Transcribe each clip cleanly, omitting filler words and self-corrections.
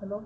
Hello.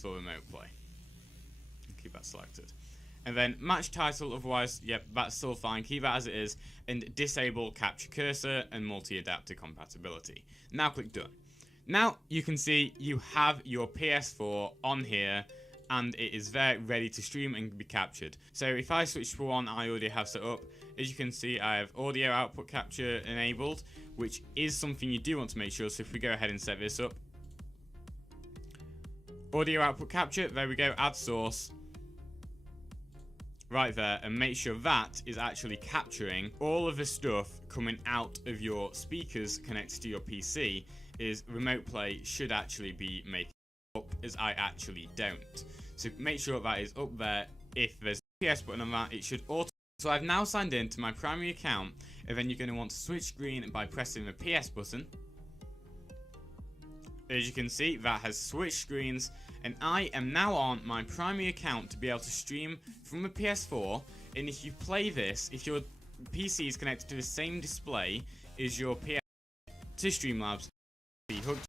PS4 Remote Play. Keep that selected. And then match title, otherwise, yep, that's still fine. Keep that as it is. And disable capture cursor and multi-adapter compatibility. Now click done. Now you can see you have your PS4 on here and it is there ready to stream and be captured. So if I switch to one I already have set up, as you can see I have audio output capture enabled, which is something you do want to make sure. So if we go ahead and set this up, audio output capture, there we go, add source. Right there, and make sure that is actually capturing all of the stuff coming out of your speakers connected to your PC. Is Remote Play should actually be making up, as I actually don't. So make sure that is up there. If there's a PS button on that, it should auto. So I've now signed in to my primary account, and then you're going to want to switch screen by pressing the PS button. As you can see, that has switched screens, and I am now on my primary account to be able to stream from the PS4. And if you play this, if your PC is connected to the same display as your PS to Streamlabs, be hooked,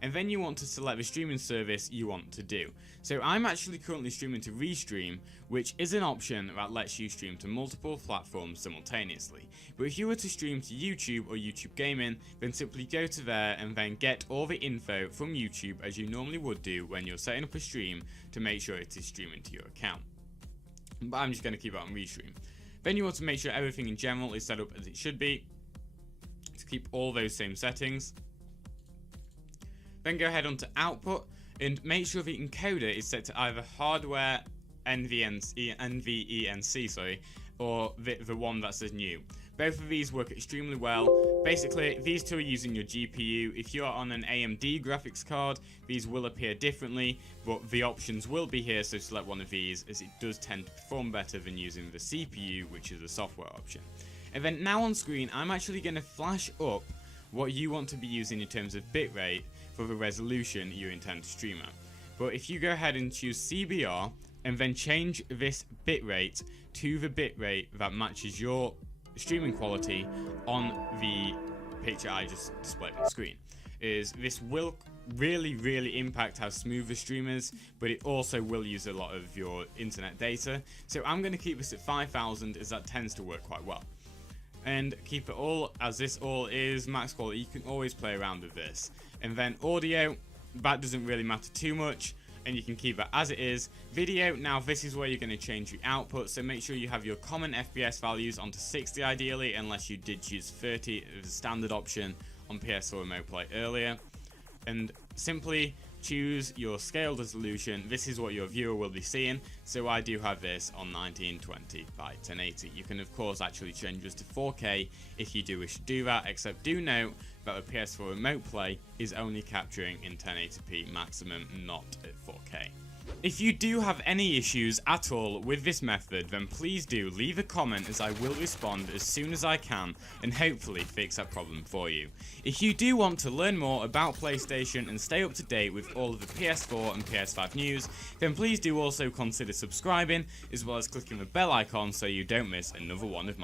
and then you want to select the streaming service you want to do. So I'm actually currently streaming to Restream, which is an option that lets you stream to multiple platforms simultaneously. But if you were to stream to YouTube or YouTube Gaming, then simply go to there and then get all the info from YouTube as you normally would do when you're setting up a stream to make sure it is streaming to your account. But I'm just going to keep it on Restream. Then you want to make sure everything in general is set up as it should be, to keep all those same settings. Then go ahead onto output and make sure the encoder is set to either hardware NVENC, or the one that says new. Both of these work extremely well. Basically, these two are using your GPU. If you are on an AMD graphics card, these will appear differently, but the options will be here, so select one of these, as it does tend to perform better than using the CPU, which is a software option. And then now on screen, I'm actually going to flash up what you want to be using in terms of bitrate for the resolution you intend to stream at. But if you go ahead and choose CBR and then change this bitrate to the bitrate that matches your streaming quality on the picture I just displayed on the screen, this will really impact how smooth the stream is, but it also will use a lot of your internet data. So I'm going to keep this at 5000, as that tends to work quite well. And keep it all as this all is max quality. You can always play around with this. And then audio, that doesn't really matter too much, and you can keep it as it is. Video, now this is where you're going to change your output, so make sure you have your common FPS values onto 60 ideally, unless you did choose 30 as a standard option on PS4 Remote Play earlier. And simply choose your scale resolution. This is what your viewer will be seeing, so I do have this on 1920 by 1080. You can of course actually change this to 4K if you do wish to do that, except do note that the PS4 Remote Play is only capturing in 1080p maximum, not at 4K. If you do have any issues at all with this method, then please do leave a comment, as I will respond as soon as I can and hopefully fix that problem for you. If you do want to learn more about PlayStation and stay up to date with all of the PS4 and PS5 news, then please do also consider subscribing, as well as clicking the bell icon so you don't miss another one of my